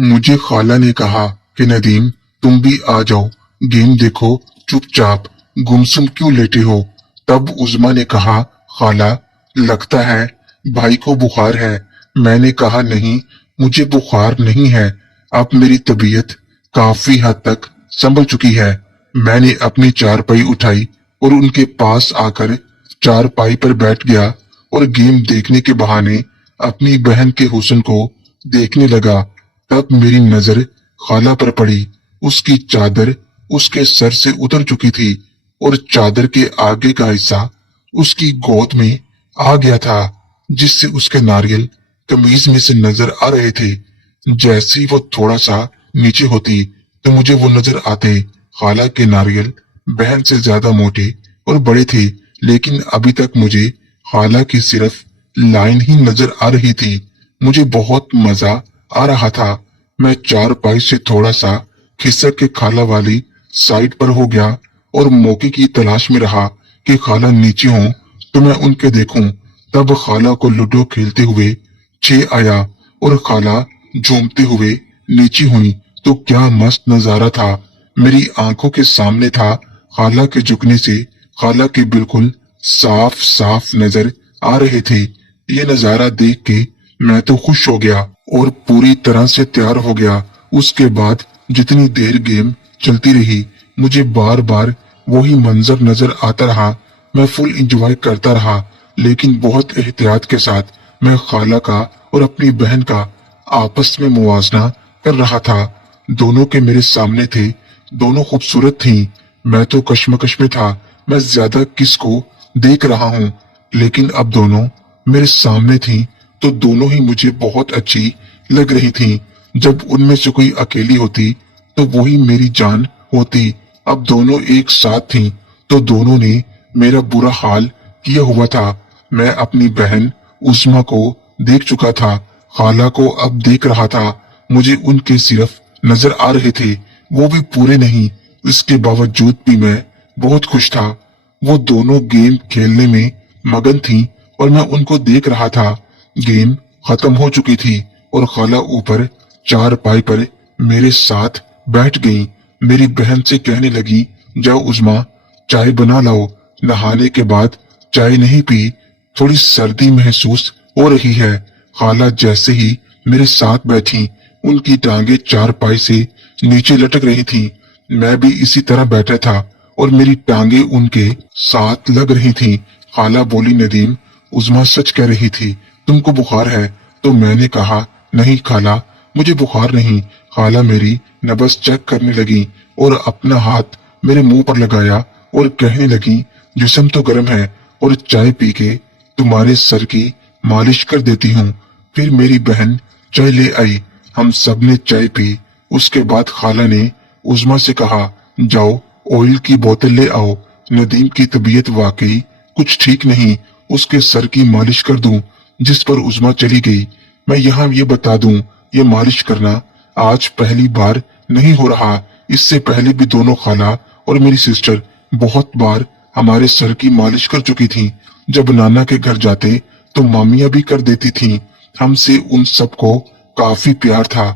मुझे खाला ने कहा कि नदीम, तुम भी आ जाओ, गेम देखो चुपचाप, गुमसुम क्यों लेटे हो। तब उज़मा ने कहा, खाला, लगता है भाई को बुखार है। मैंने कहा, नहीं, मुझे बुखार नहीं है, अब मेरी तबीयत काफी हद तक संभल चुकी है। मैंने अपनी चारपाई उठाई और उनके पास आकर चारपाई पर बैठ गया और गेम देखने के बहाने अपनी बहन के हुस्न को देखने लगा। तब मेरी नजर खाला पर पड़ी। उसकी चादर उसके सर से उतर चुकी थी और चादर के आगे का हिस्सा उसकी गोद में आ गया था, जिससे उसके नारियल कमीज में से नजर आ रहे थे। जैसे ही वो थोड़ा सा नीचे होती तो मुझे वो नजर आते। खाला के नारियल बहन से ज्यादा मोटे और बड़े थे, लेकिन अभी तक मुझे खाला की सिर्फ लाइन ही नजर आ रही थी। मुझे बहुत मजा आ रहा था। मैं चारपाई से थोड़ा सा खिसक के खाला वाली साइड पर हो गया और मौके की तलाश में रहा कि खाला नीचे हो तो मैं उनके देखूं। तब खाला को लूडो खेलते हुए छे आया और खाला झूमते हुए नीचे हुई तो क्या मस्त नजारा था। मेरी आंखों के सामने था। खाला के झुकने से खाला के बिल्कुल साफ साफ नजर आ रहे थे। ये नजारा देख के मैं तो खुश हो गया और पूरी तरह से तैयार हो गया। उसके बाद जितनी देर गेम चलती रही, मुझे बार बार वही मंजर नजर आता रहा। मैं फुल इंजॉय करता रहा, लेकिन बहुत एहतियात के साथ मैं खाला का और अपनी बहन का आपस में मुवाजना कर रहा था। दोनों के मेरे सामने थे, दोनों खूबसूरत थीं। मैं तो कश्मकश में था, मैं ज्यादा किसको देख रहा हूँ, लेकिन अब दोनों मेरे सामने थीं तो दोनों ही मुझे बहुत अच्छी लग रही थीं। जब उनमें से कोई अकेली होती तो वही मेरी जान होती। अब दोनों एक साथ थीं तो दोनों ने मेरा बुरा हाल किया हुआ था। मैं अपनी बहन उस्मा को देख चुका था, खाला को अब देख रहा था। मुझे उनके सिर्फ नजर आ रहे थे, वो भी पूरे नहीं। इसके बावजूद भी मैं बहुत खुश था। वो दोनों गेम खेलने में मगन थीं और मैं उनको देख रहा था। गेम खत्म हो चुकी थी और खाला ऊपर चारपाई पर मेरे साथ बैठ गई। मेरी बहन से कहने लगी, जाओ उज़मा, चाय बना लाओ। नहाने के बाद चाय नहीं पी, थोड़ी सर्दी महसूस हो रही है। खाला जैसे ही मेरे साथ बैठी, उनकी टांगे चारपाई से नीचे लटक रही थी। मैं भी इसी तरह बैठा था और मेरी टांगे उनके साथ लग रही थी। खाला बोली, नदीम, उज़मा सच कह रही थी, तुमको बुखार है। तो मैंने कहा, नहीं खाला, मुझे बुखार नहीं। खाला मेरी नब्ज चेक करने लगी और अपना हाथ मेरे मुंह पर लगाया और कहने लगी, जिस्म तो गर्म है और चाय पी के तुम्हारे सर की मालिश कर देती हूँ। फिर मेरी बहन चाय ले आई, हम सब ने चाय पी। उसके बाद खाला ने उज़मा से कहा, जाओ ऑयल की बोतल ले आओ, नदीम की तबीयत वाकई कुछ ठीक नहीं, उसके सर की मालिश कर दूं। जिस पर उज़मा चली गई। मैं यहाँ ये बता दूं, ये मालिश करना आज पहली बार नहीं हो रहा। इससे पहले भी दोनों खाला और मेरी सिस्टर बहुत बार हमारे सर की मालिश कर चुकी थी। जब नाना के घर जाते तो मामियां भी कर देती थीं। हमसे उन सबको काफी प्यार था।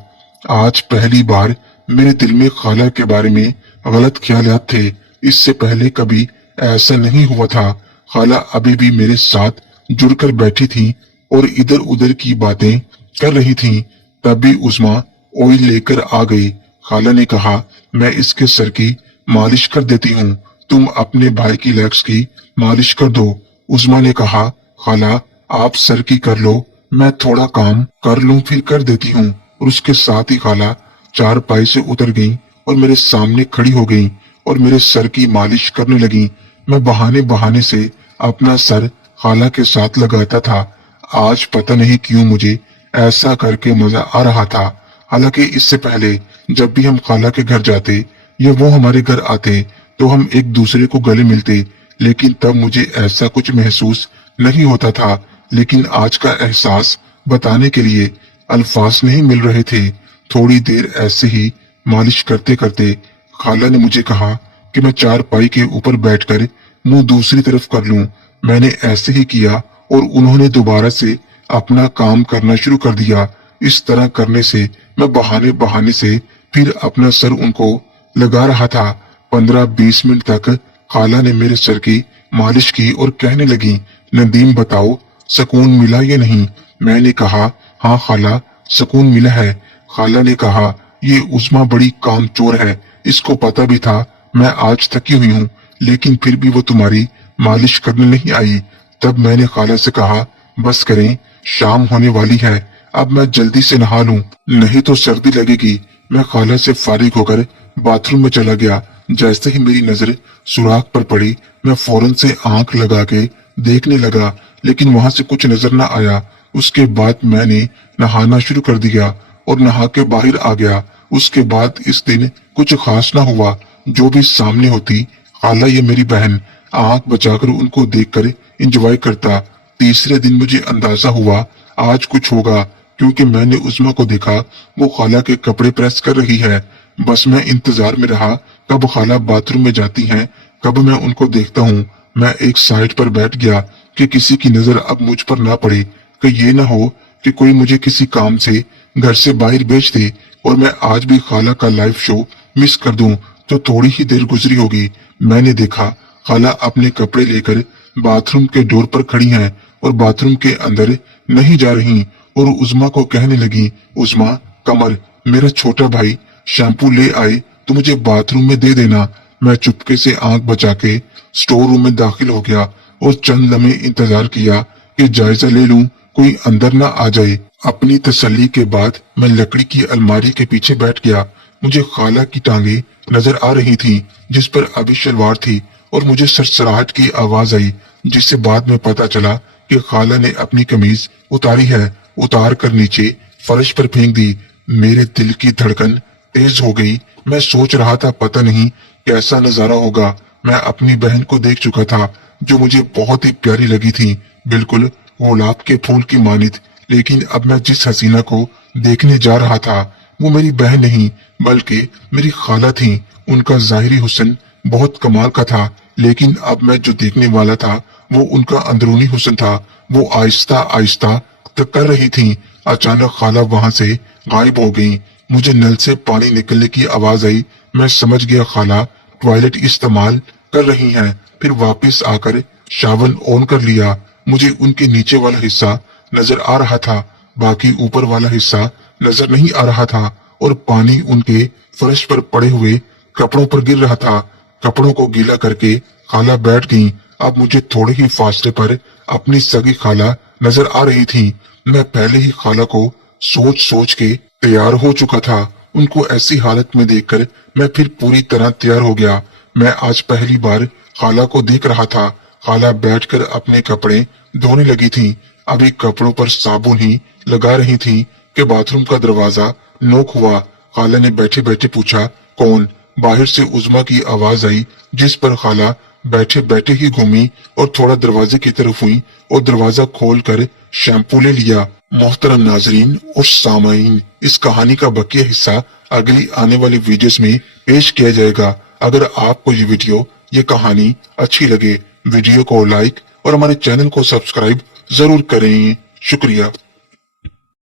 आज पहली बार मेरे दिल में खाला के बारे में गलत ख्यालात थे। इससे पहले कभी ऐसा नहीं हुआ था। खाला अभी भी मेरे साथ जुड़कर बैठी थी और इधर उधर की बातें कर रही थी। तभी उज़मा ऑयल लेकर आ गई। खाला ने कहा, मैं इसके सर की मालिश कर देती हूँ, तुम अपने भाई की लेग्स की मालिश कर दो। उज़मा ने कहा, खाला, आप सर की कर लो, मैं थोड़ा काम कर लूं फिर कर देती हूँ। और उसके साथ ही खाला चारपाई से उतर गई और मेरे सामने खड़ी हो गई और मेरे सर की मालिश करने लगी। मैं बहाने बहाने से अपना सर खाला के साथ लगाता था। आज पता नहीं क्यों मुझे ऐसा करके मजा आ रहा था। हालांकि इससे पहले जब भी हम खाला के घर जाते या वो हमारे घर आते तो हम एक दूसरे को गले मिलते, लेकिन तब मुझे ऐसा कुछ महसूस नहीं होता था। लेकिन आज का एहसास बताने के लिए अल्फाज नहीं मिल रहे थे। थोड़ी देर ऐसे ही मालिश करते करते खाला ने मुझे कहा कि मैं चारपाई के ऊपर बैठकर मुंह दूसरी तरफ कर लूं। मैंने ऐसे ही किया और उन्होंने दोबारा से अपना काम करना शुरू कर दिया। इस तरह करने से मैं बहाने बहाने से फिर अपना सर उनको लगा रहा था। 15-20 मिनट तक खाला ने मेरे सर की मालिश की और कहने लगी, नदीम बताओ सुकून मिला या नहीं। मैंने कहा, हाँ खाला सुकून मिला है। खाला ने कहा, ये उस्मा बड़ी कामचोर है, इसको पता भी था मैं आज थकी हुई हूँ, लेकिन फिर भी वो तुम्हारी मालिश करने नहीं आई। तब मैंने खाला से कहा, बस करें, शाम होने वाली है, अब मैं जल्दी से नहा लूं, नहीं तो सर्दी लगेगी। मैं खाला से फारिग होकर बाथरूम में चला गया। जैसे ही मेरी नजर सुराख पर पड़ी, मैं फौरन से आंख लगा के देखने लगा, लेकिन वहां से कुछ नजर न आया। उसके बाद मैंने नहाना शुरू कर दिया और नहा के बाहर आ गया। उसके बाद इस दिन कुछ खास ना हुआ। जो भी सामने होती, खाला या मेरी बहन, आंख बचाकर उनको देखकर एंजॉय करता। तीसरे दिन मुझे अंदाजा हुआ आज कुछ होगा, क्योंकि मैंने उस्मा को देखा, वो खाला के कपड़े प्रेस कर रही है। बस मैं इंतजार में रहा कब खाला बाथरूम में जाती हैं, कब मैं उनको देखता हूँ। मैं एक साइड पर बैठ गया कि किसी की नजर अब मुझ पर ना पड़े, कि ये ना हो कि कोई मुझे किसी काम से घर से बाहर भेज दे और मैं आज भी खाला का लाइव शो मिस कर दूं। तो थोड़ी ही देर गुजरी होगी, मैंने देखा खाला अपने कपड़े लेकर बाथरूम के डोर पर खड़ी हैं और बाथरूम के अंदर नहीं जा रही और उस्मा को कहने लगी, उस्मा, कमर, मेरा छोटा भाई शैम्पू ले आए तो मुझे बाथरूम में दे देना। मैं चुपके से आंख बचा के स्टोर रूम में दाखिल हो गया और चंद लम्हे इंतजार किया कि जायजा ले लूं कोई अंदर ना आ जाए। अपनी तसल्ली के बाद मैं लकड़ी की अलमारी के पीछे बैठ गया। मुझे खाला की टांगे नजर आ रही थी, जिस पर अभी शलवार थी, और मुझे सरसराहट की आवाज आई, जिससे बाद में पता चला कि खाला ने अपनी कमीज उतारी है। उतार कर नीचे फर्श पर फेंक दी। मेरे दिल की धड़कन तेज हो गई। मैं सोच रहा था पता नहीं कैसा नजारा होगा। मैं अपनी बहन को देख चुका था, जो मुझे बहुत ही प्यारी लगी थी, बिल्कुल गुलाब के फूल की मानित। लेकिन अब मैं जिस हसीना को देखने जा रहा था, वो मेरी बहन नहीं बल्कि मेरी खाला थी। उनका जाहिरी हुस्न बहुत कमाल का था, लेकिन अब मैं जो देखने वाला था वो उनका अंदरूनी हुस्न था। वो आहिस्ता आहिस्ता तक कर रही थी। अचानक खाला वहां से गायब हो गई। मुझे नल से पानी निकलने की आवाज आई। मैं समझ गया खाला टॉयलेट इस्तेमाल कर रही हैं। फिर वापस आकर शावर ऑन कर लिया। मुझे उनके नीचे वाला हिस्सा नजर आ रहा था, बाकी ऊपर वाला हिस्सा नजर नहीं आ रहा था, और पानी उनके फर्श पर पड़े हुए कपड़ों पर गिर रहा था। कपड़ों को गीला करके खाला बैठ गई। अब मुझे थोड़े ही फासले पर अपनी सगी खाला नजर आ रही थी। मैं पहले ही खाला को सोच सोच के तैयार हो चुका था। उनको ऐसी हालत में देखकर मैं फिर पूरी तरह तैयार हो गया। मैं आज पहली बार खाला को देख रहा था। खाला बैठकर अपने कपड़े धोने लगी थी। अभी कपड़ों पर साबुन ही लगा रही थी कि बाथरूम का दरवाजा नॉक हुआ। खाला ने बैठे बैठे पूछा, कौन? बाहर से उस्मा की आवाज आई, जिस पर खाला बैठे बैठे ही घूमी और थोड़ा दरवाजे की तरफ हुई और दरवाजा खोलकर शैम्पू ले लिया। मोहतरम नाजरीन और सामाईन, इस कहानी का बकिया हिस्सा अगली आने वाली वीडियोस में पेश किया जाएगा। अगर आपको ये कहानी अच्छी लगे, वीडियो को लाइक और हमारे चैनल को सब्सक्राइब जरूर करें। शुक्रिया।